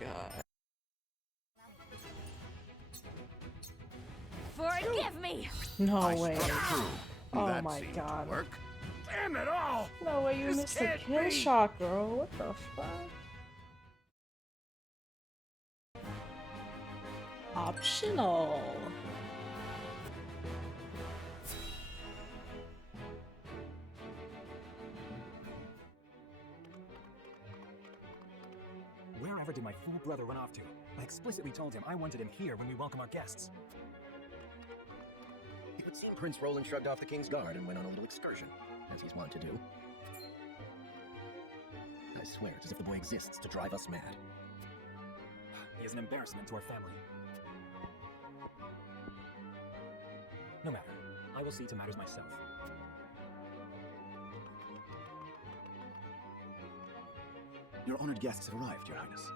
god. Forgive me! No way. Oh That my seemed to god. work. Damn it all! No way you This missed the can't kill be. shot, girl. What the fuck? Optional. Wherever did my fool brother run off to? I explicitly told him I wanted him here when we welcome our guests. It would seem Prince Roland shrugged off the King's Guard and went on a little excursion, as he's wont to do. I swear, it's as if the boy exists to drive us mad. He is an embarrassment to our family. No matter. I will see to matters myself. Your honored guests have arrived, Your Highness.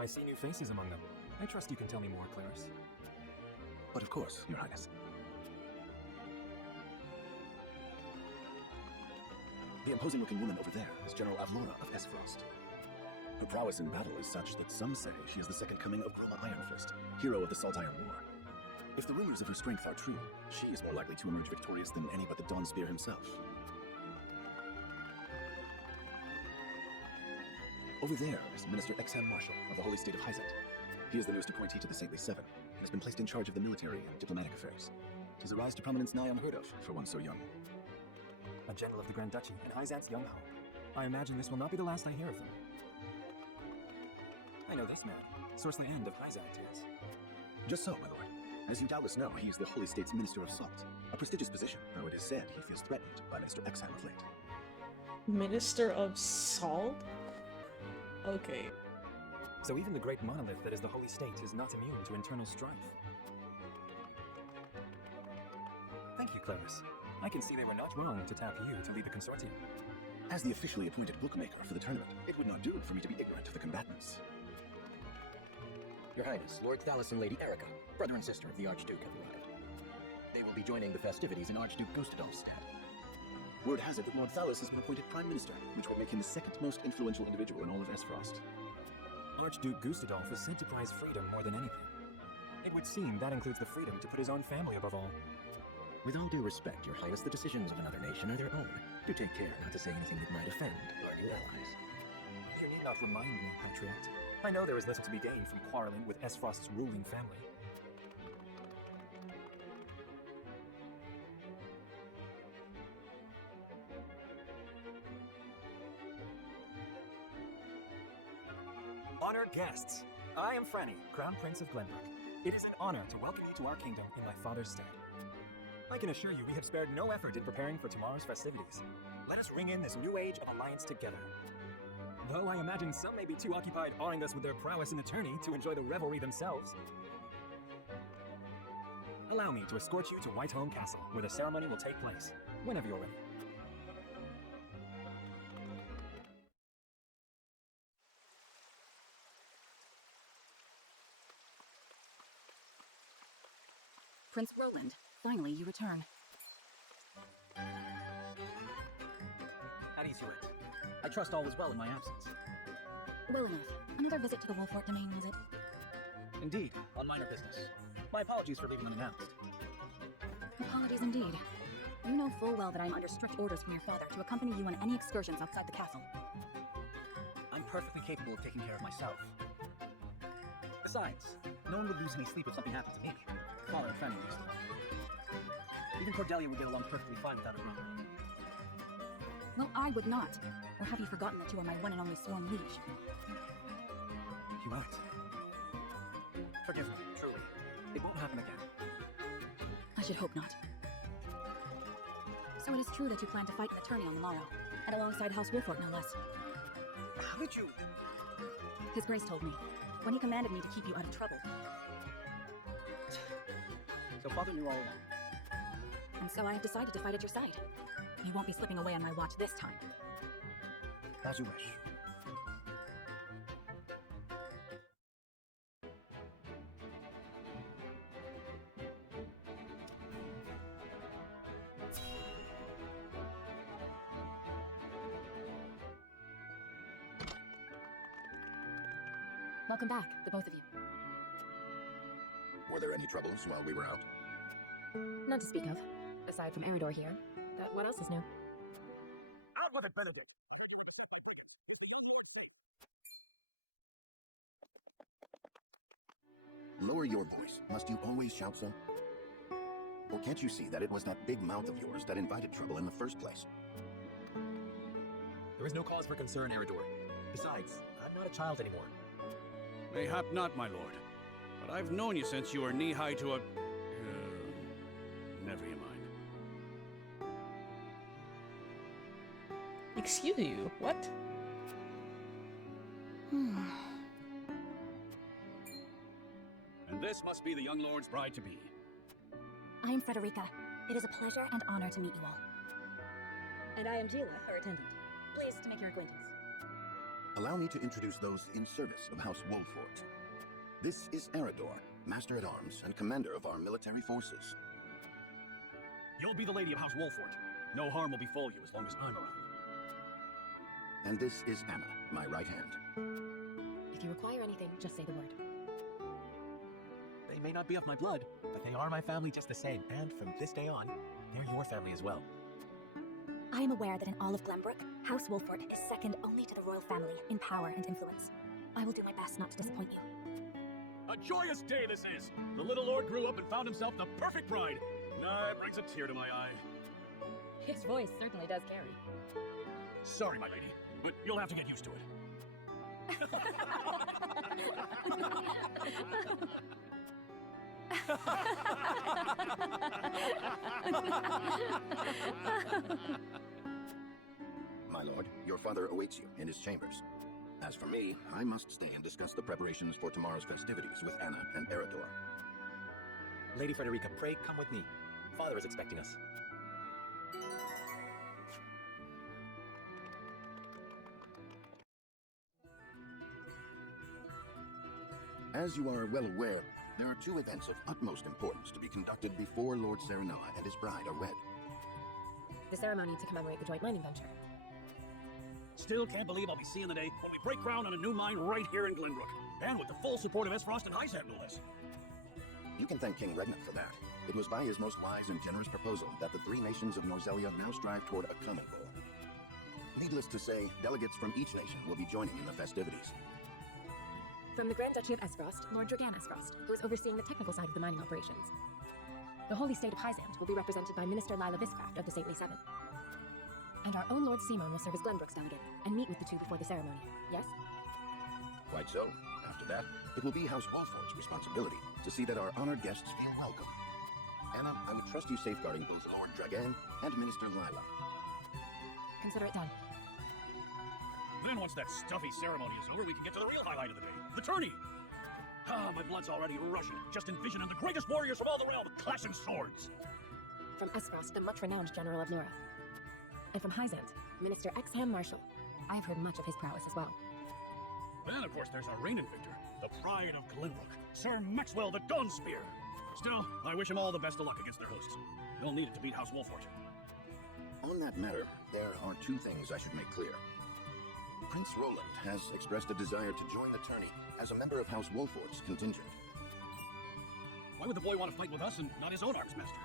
I see new faces among them. I trust you can tell me more, Claris. But of course, Your Highness. The imposing-looking woman over there is General Avlora of Esfrost. Her prowess in battle is such that some say she is the second coming of Groma Ironfist, hero of the Salt Iron War. If the rumors of her strength are true, she is more likely to emerge victorious than any but the Dawnspear himself. Over there is Minister Exham Marshall of the Holy State of Hyzet. He is the newest appointee to the Saintly Seven, and has been placed in charge of the military and diplomatic affairs. Tis a rise to prominence nigh unheard of for one so young. A general of the Grand Duchy and Hyzat's young hope. I imagine this will not be the last I hear of him. I know this man. Sorsely End of Hyzat is. Just so, my lord. As you doubtless know, he is the Holy State's Minister of Salt, a prestigious position, though it is said he feels threatened by Minister Exham of late. Minister of Salt? Okay. So even the great monolith that is the Holy State is not immune to internal strife. Thank you, Claris. I can see they were not wrong to tap you to lead the consortium. As the officially appointed bookmaker for the tournament, it would not do for me to be ignorant of the combatants. Your Highness, Lord Thalas and Lady Erica, brother and sister of the Archduke, have arrived. They will be joining the festivities in Archduke Gustadolf's stead. Word has it that Lord Thalas has been appointed Prime Minister, which will make him the second most influential individual in all of Esfrost. Archduke Gustadolf is said to prize freedom more than anything. It would seem that includes the freedom to put his own family above all. With all due respect, Your Highness, the decisions of another nation are their own. Do take care not to say anything that might offend our new allies. You need not remind me, Patriot. I know there is little to be gained from quarreling with Esfrost's ruling family. Honored guests, I am Franny, Crown Prince of Glenbrook. It is an honor to welcome you to our kingdom in my father's stead. I can assure you we have spared no effort in preparing for tomorrow's festivities. Let us ring in this new age of alliance together. Though I imagine some may be too occupied awing us with their prowess in the tourney to enjoy the revelry themselves. Allow me to escort you to Whiteholm Castle, where the ceremony will take place, whenever you're ready. Prince Roland, finally you return. At ease, Your Wit. I trust all was well in my absence. Well enough. Another visit to the Wolfort domain, was it? Indeed, on minor business. My apologies for leaving unannounced. Apologies indeed. You know full well that I'm under strict orders from your father to accompany you on any excursions outside the castle. I'm perfectly capable of taking care of myself. Besides, no one would lose any sleep if something happened to me. Father and Fanny used to. Even Cordelia would get along perfectly fine without a room. Well, I would not. Or have you forgotten that you are my one and only sworn liege? You act. Forgive me, truly. It won't happen again. I should hope not. So it is true that you plan to fight in the tourney on the morrow, and alongside House Wolfort, no less. How did you... His Grace told me, when he commanded me to keep you out of trouble. So Father knew all along. And so I have decided to fight at your side. You won't be slipping away on my watch this time. As you wish. Welcome back, the both of you. Were there any troubles while we were out? None to speak of, aside from Eridor here. But what else is new? Out with it, Benedict! Lower your voice. Must you always shout so? Or can't you see that it was that big mouth of yours that invited trouble in the first place? There is no cause for concern, Eridor. Besides, I'm not a child anymore. Mayhap not, my lord. But I've known you since you were knee-high to a... never you mind. Excuse you, what? And this must be the young lord's bride-to-be. I am Frederica. It is a pleasure and honor to meet you all. And I am Gila, her attendant. Pleased to make your acquaintance. Allow me to introduce those in service of House Wolfort. This is Eridor, Master-at-Arms and Commander of our military forces. You'll be the lady of House Wolfort. No harm will befall you as long as I'm around. And this is Anna, my right hand. If you require anything, just say the word. They may not be of my blood, but they are my family just the same. And from this day on, they're your family as well. I am aware that in all of Glenbrook, House Wolfort is second only to the royal family in power and influence. I will do my best not to disappoint you. A joyous day this is! The little lord grew up and found himself the perfect bride. It brings a tear to my eye. His voice certainly does carry. Sorry, my lady, but you'll have to get used to it. My lord, your father awaits you in his chambers. As for me, I must stay and discuss the preparations for tomorrow's festivities with Anna and Eridor. Lady Frederica, pray come with me. Father is expecting us. As you are well aware, there are two events of utmost importance to be conducted before Lord Serenoa and his bride are wed. The ceremony to commemorate the joint mining venture. Still can't believe I'll be seeing the day when we break ground on a new mine right here in Glenbrook. And with the full support of Esfrost and Hyzant, no less. You can thank King Regnant for that. It was by his most wise and generous proposal that the three nations of Norzelia now strive toward a common goal. Needless to say, delegates from each nation will be joining in the festivities. From the Grand Duchy of Esfrost, Lord Dragan Esfrost, who is overseeing the technical side of the mining operations. The Holy State of Hyzant will be represented by Minister Lila Viscraft of the Saintly Seven. And our own Lord Simon will serve as Glenbrook's delegate and meet with the two before the ceremony, yes? Quite so. After that, it will be House Wolfort's responsibility to see that our honored guests feel welcome. Anna, I would trust you safeguarding both Lord Dragan and Minister Lila. Consider it done. Then once that stuffy ceremony is over, we can get to the real highlight of the day, the tourney! My blood's already rushing, just envisioning the greatest warriors from all the realm clashing swords! From Esfrost, the much-renowned General of Lura. And from Hyzant, Minister Exham Marshal. I have heard much of his prowess as well. Then, of course, there's our reigning victor, the pride of Glenbrook, Sir Maxwell the Dawnspear. Still, I wish him all the best of luck against their hosts. They'll need it to beat House Wolfort. On that matter, there are two things I should make clear. Prince Roland has expressed a desire to join the tourney as a member of House Wolfort's contingent. Why would the boy want to fight with us and not his own arms master?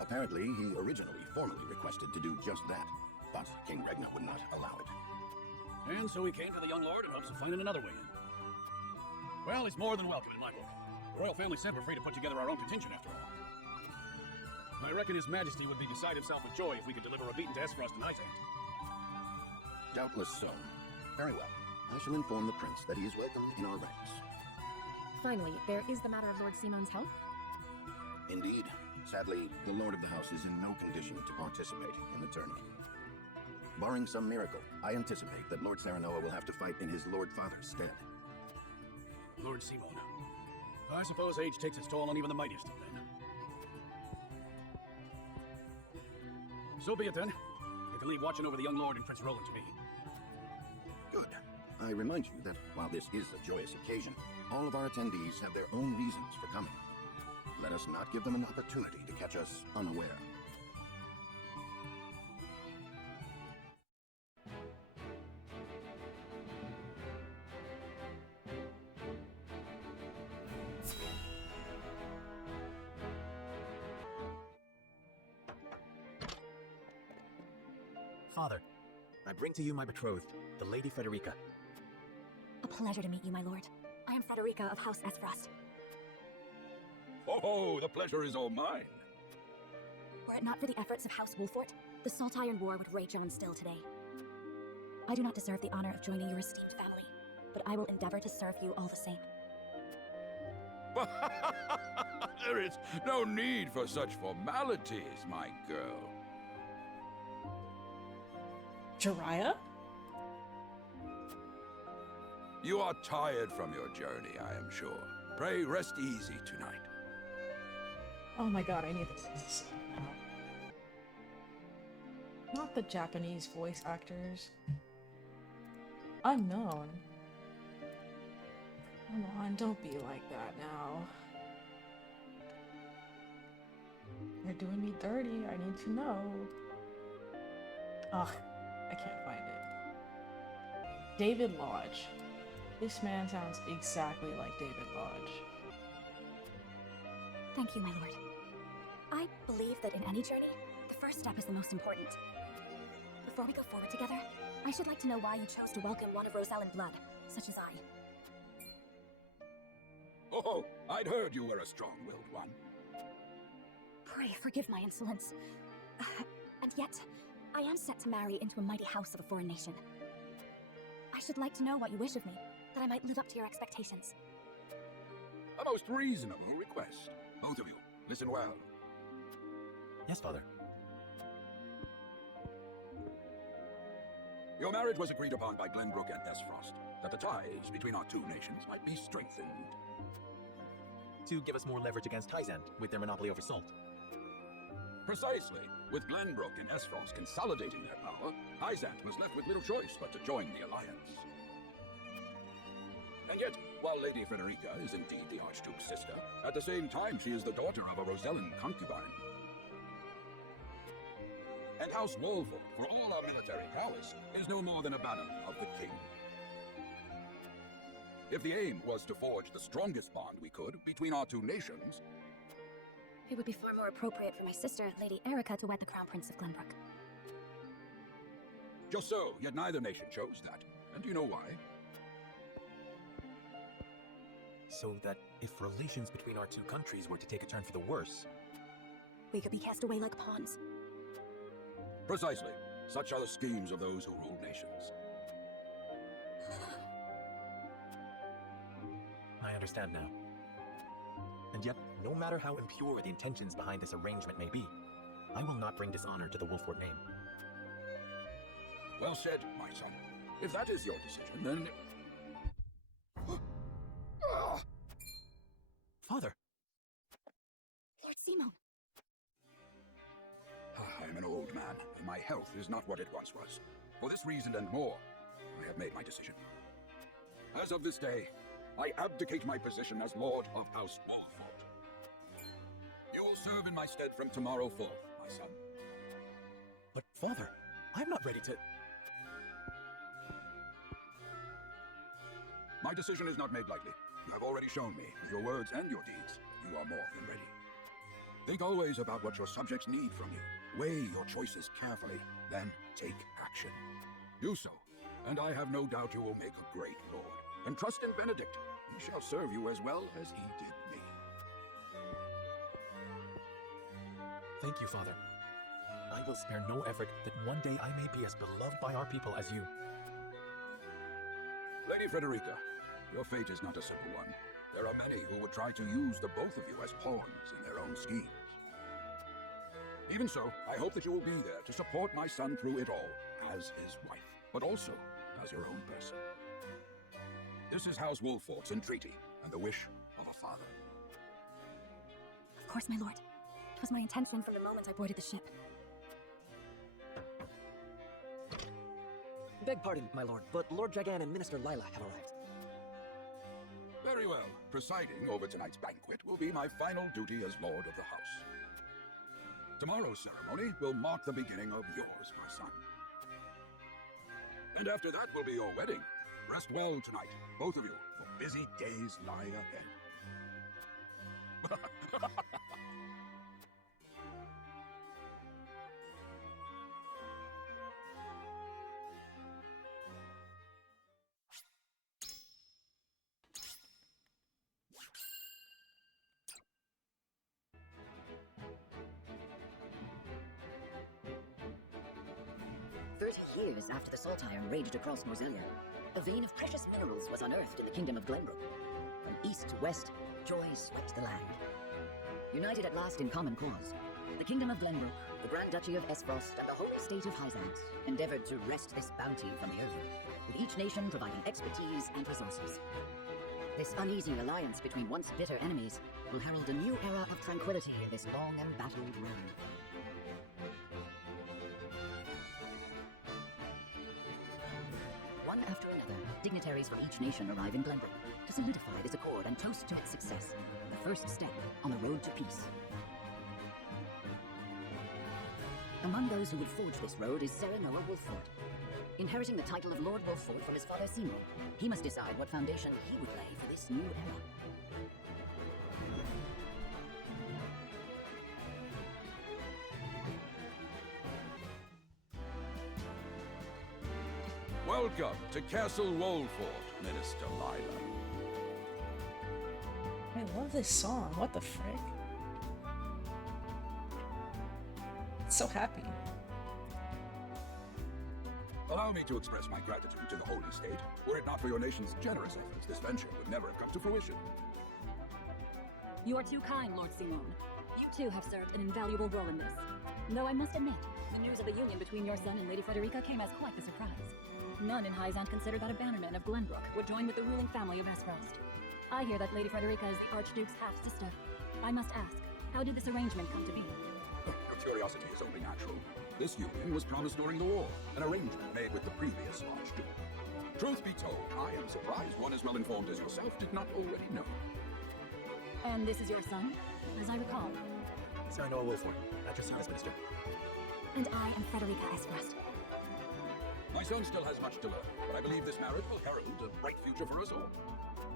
Apparently, he originally formally requested to do just that, but King Regna would not allow it. And so he came to the young lord in hopes of finding another way in. Well, he's more than welcome in my book. The royal family said we're free to put together our own contingent after all. I reckon His Majesty would be beside himself with joy if we could deliver a beating to Esfrost and Hyzant. Doubtless so. Very well. I shall inform the prince that he is welcome in our ranks. Finally, there is the matter of Lord Simon's health. Indeed. Sadly, the lord of the house is in no condition to participate in the tourney. Barring some miracle, I anticipate that Lord Serenoa will have to fight in his Lord Father's stead. Lord Simon. I suppose age takes its toll on even the mightiest of men. So be it then. You can leave watching over the young lord and Prince Roland to me. Good. I remind you that while this is a joyous occasion, all of our attendees have their own reasons for coming. Let us not give them an opportunity to catch us unaware. Father, I bring to you my betrothed, the Lady Frederica. A pleasure to meet you, my lord. I am Frederica of House Esfrost. Oh, the pleasure is all mine. Were it not for the efforts of House Wolfort, the Saltiron War would rage on still today. I do not deserve the honor of joining your esteemed family, but I will endeavor to serve you all the same. There is no need for such formalities, my girl. Jiraiya? You are tired from your journey, I am sure. Pray rest easy tonight. Oh my god, I need this now. Not the Japanese voice actors. Unknown. Come on, don't be like that now. You're doing me dirty, I need to know. Ugh, I can't find it. David Lodge. This man sounds exactly like David Lodge. Thank you, my lord. I believe that in any journey, the first step is the most important. Before we go forward together, I should like to know why you chose to welcome one of Rosellan blood, such as I. Oh, I'd heard you were a strong-willed one. Pray forgive my insolence. And yet, I am set to marry into a mighty house of a foreign nation. I should like to know what you wish of me, that I might live up to your expectations. A most reasonable request. Both of you, listen well. Yes, Father. Your marriage was agreed upon by Glenbrook and Esfrost, that the ties between our two nations might be strengthened. To give us more leverage against Hyzant with their monopoly over salt. Precisely. With Glenbrook and Esfrost consolidating their power, Hyzant was left with little choice but to join the alliance. And yet, while Lady Frederica is indeed the Archduke's sister, at the same time she is the daughter of a Rosellan concubine. And House Wolford, for all our military prowess, is no more than a banner of the king. If the aim was to forge the strongest bond we could between our two nations, It would be far more appropriate for my sister, Lady Erica, to wed the Crown Prince of Glenbrook. just so, yet neither nation chose that. And do you know why? So that if relations between our two countries were to take a turn for the worse, We could be cast away like pawns. Precisely. Such are the schemes of those who rule nations. I understand now. And yet, no matter how impure the intentions behind this arrangement may be, I will not bring dishonor to the Wolfort name. Well said, my son. If that is your decision, then... Father! Lord Simon! I am an old man, and my health is not what it once was. For this reason and more, I have made my decision. As of this day, I abdicate my position as Lord of House Wolfort. You will serve in my stead from tomorrow forth, my son. But Father, I'm not ready to... My decision is not made lightly. You have already shown me, with your words and your deeds, that you are more than ready. Think always about what your subjects need from you. Weigh your choices carefully, then take action. Do so, and I have no doubt you will make a great lord. And trust in Benedict. He shall serve you as well as he did me. Thank you, Father. I will spare no effort that one day I may be as beloved by our people as you. Lady Frederica, your fate is not a simple one. There are many who would try to use the both of you as pawns in their own schemes. Even so, I hope that you will be there to support my son through it all, as his wife, but also as your own person. This is House Wolfort's entreaty, and the wish of a father. Of course, my lord. It was my intention from the moment I boarded the ship. Beg pardon, my lord, but Lord Dragan and Minister Lilac have arrived. Very well. Presiding over tonight's banquet will be my final duty as Lord of the House. Tomorrow's ceremony will mark the beginning of yours, my son. And after that will be your wedding. Rest well tonight, both of you, for busy days lie ahead. 30 years after the Salt Iron raged across Norzelia, a vein of precious minerals was unearthed in the kingdom of Glenbrook. From east to west, joy swept the land. United at last in common cause, the kingdom of Glenbrook, the Grand Duchy of Esfrost, and the holy state of Hyzant endeavored to wrest this bounty from the earth, with each nation providing expertise and resources. This uneasy alliance between once bitter enemies will herald a new era of tranquility in this long embattled realm. One after another, dignitaries from each nation arrive in Glenbrook to solidify this accord and toast to its success, the first step on the road to peace. Among those who would forge this road is Serenoa Wolffort. Inheriting the title of Lord Wolffort from his father Seymour, he must decide what foundation he would lay for this new era. Welcome to Castle Wolffort, Minister Lila. I love this song. What the frick? It's so happy. Allow me to express my gratitude to the Holy State. Were it not for your nation's generous efforts, this venture would never have come to fruition. You are too kind, Lord Simon. You too have served an invaluable role in this. Though I must admit, the news of the union between your son and Lady Frederica came as quite a surprise. None in Hyzant considered that a bannerman of Glenbrook would join with the ruling family of Esfrost. I hear that Lady Frederica is the Archduke's half-sister. I must ask, how did this arrangement come to be? Your curiosity is only natural. This union was promised during the war, an arrangement made with the previous Archduke. Truth be told, I am surprised one as well informed as yourself did not already know. And this is your son, as I recall. Serenoa Wolffort, at your service, Minister. And I am Frederica Esfrost. My son still has much to learn, but I believe this marriage will herald a bright future for us all.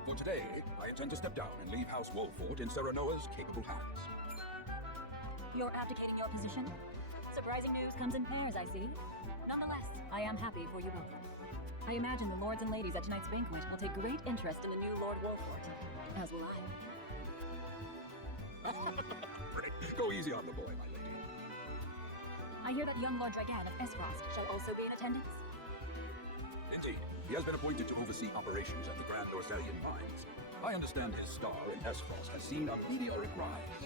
For today, I intend to step down and leave House Wolffort in Serenoa's capable hands. You're abdicating your position? Surprising news comes in pairs, I see. Nonetheless, I am happy for you both. I imagine the lords and ladies at tonight's banquet will take great interest in the new Lord Wolffort, as will I. Great. Go easy on the boy, my lady. I hear that young Lord Dragan of Esfrost shall also be in attendance. Indeed, he has been appointed to oversee operations at the Grand Norzelian mines. I understand his star in Esfrost has seen a meteoric rise.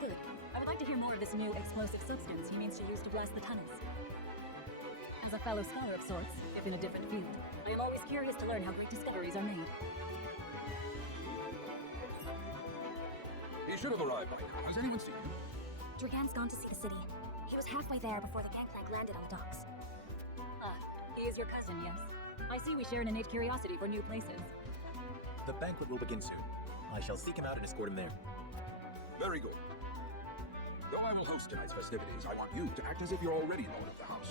Good. I would like to hear more of this new explosive substance he means to use to blast the tunnels. As a fellow scholar of sorts, if in a different field, I am always curious to learn how great discoveries are made. He should have arrived by now. Has anyone seen him? Dragan's gone to see the city. He was halfway there before the gangplank landed on the docks. Ah, he is your cousin, yes? I see we share an innate curiosity for new places. The banquet will begin soon. I shall seek him out and escort him there. Very good. Though I will host tonight's festivities, I want you to act as if you're already Lord of the House.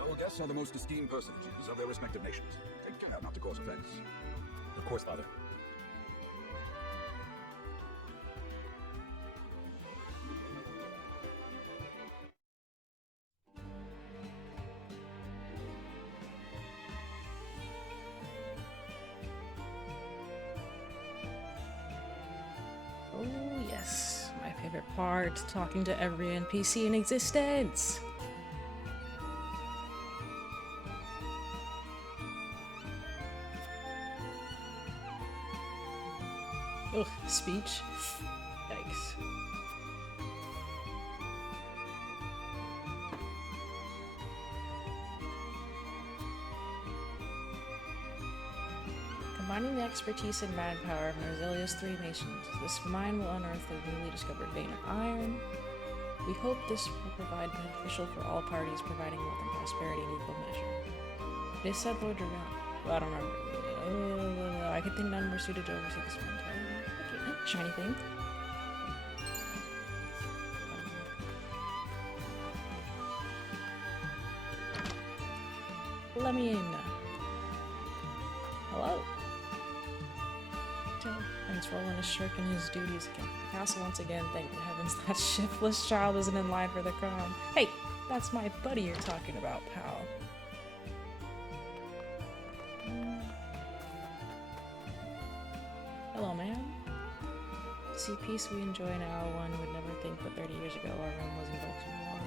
Our guests are the most esteemed personages of their respective nations. Take care not to cause offense. Of course, Father. Oh yes, my favorite part, talking to every NPC in existence. Ugh, speech. Yikes. Combining the expertise and manpower of Norzelia's three nations, this mine will unearth a newly discovered vein of iron. We hope this will provide beneficial for all parties, providing wealth and prosperity in equal measure. It is said Lord Dragan. Well, I don't remember. I could think none more suited to oversee this one. Okay, shiny thing. Let me in. Hello. Prince Roland is shirking his duties again. The castle once again, thank the heavens that shiftless child isn't in line for the crown. Hey, that's my buddy you're talking about, pal. Hello, man. To see peace we enjoy now, one would never think that 30 years ago our realm was engulfed in war.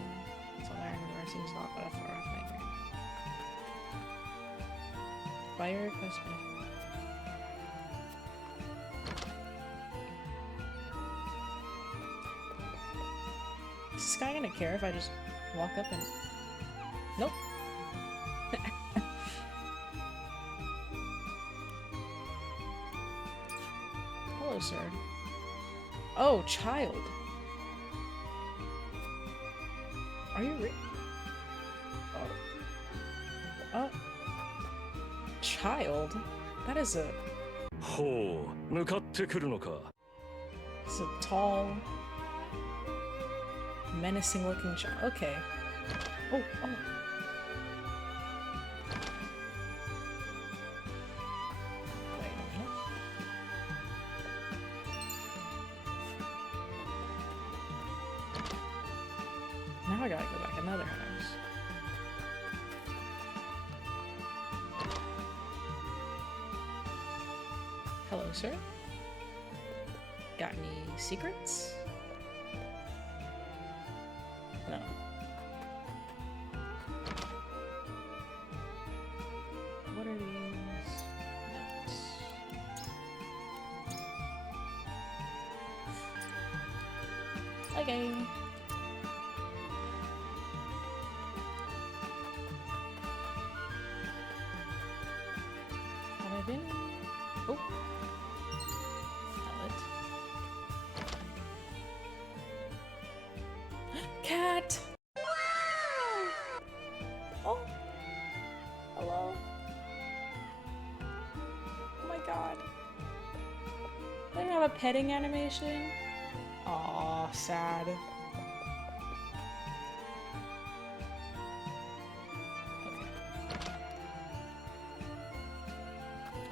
So iron we are seems not that far off my brain. Fire request benefit. Is this guy gonna care if I just walk up and... Nope. Hello, sir. Oh, child. Are you child? That is a... ほう、向かってくるのか。 It's a tall, menacing looking child. Okay. Oh, oh. Wait a minute. Now I gotta go back another house. Hello, sir. Got any secrets? No. What are these notes? Okay. Have I been? Oh. Cat! Oh! Hello? Oh my god. They don't have a petting animation? Aw, sad. Okay.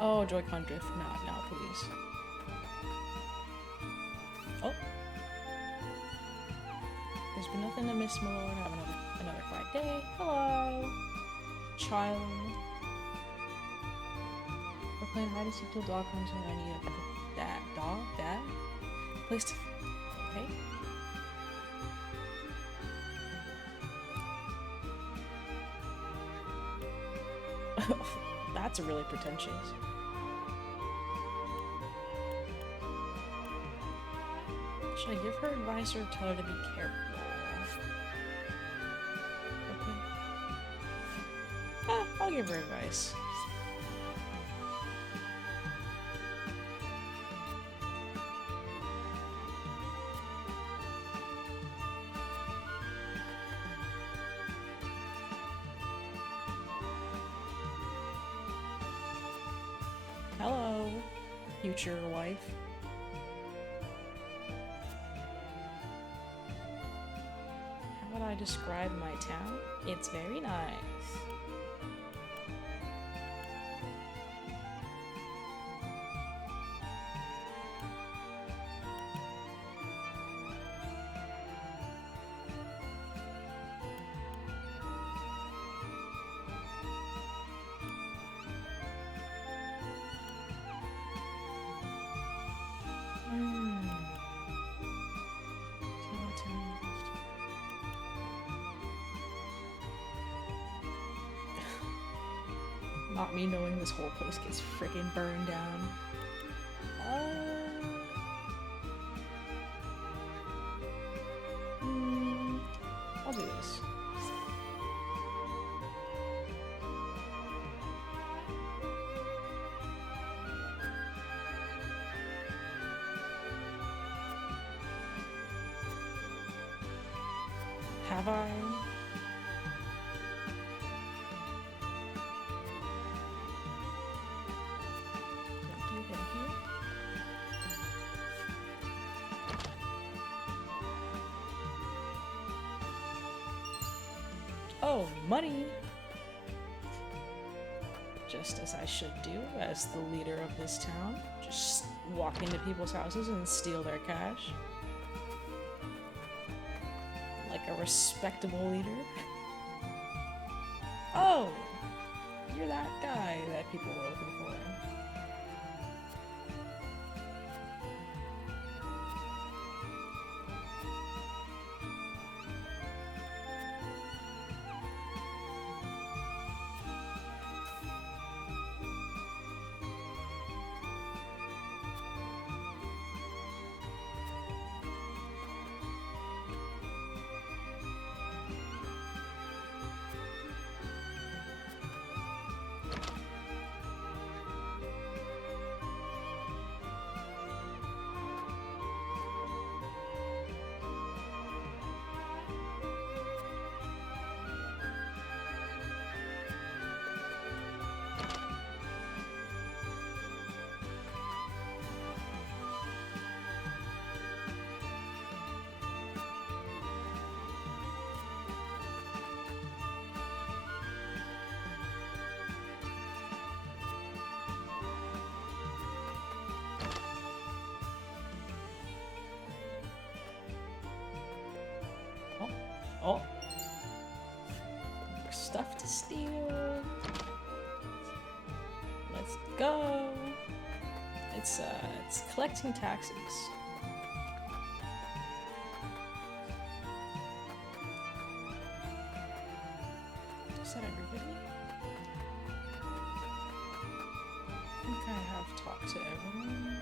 Oh, Joy-Con drift. Not now, please. Oh. There's been nothing to miss, my lord. Have another quiet day. Hello, child. We're playing hide and seek till dog comes in. I need a dad. Place to. Okay. That's really pretentious. Should I give her advice or tell her to be careful? Okay. I'll give her advice. Hello, future wife. How would I describe my town? It's very nice. Not me knowing this whole place gets freaking burned down. I'll do this. Have I? Thank you. Oh, money! Just as I should do as the leader of this town. Just walk into people's houses and steal their cash. Like a respectable leader. Oh! You're that guy that people were looking for. Oh. More stuff to steal. Let's go. It's collecting taxes. Is that everybody? I think I have talked to everyone.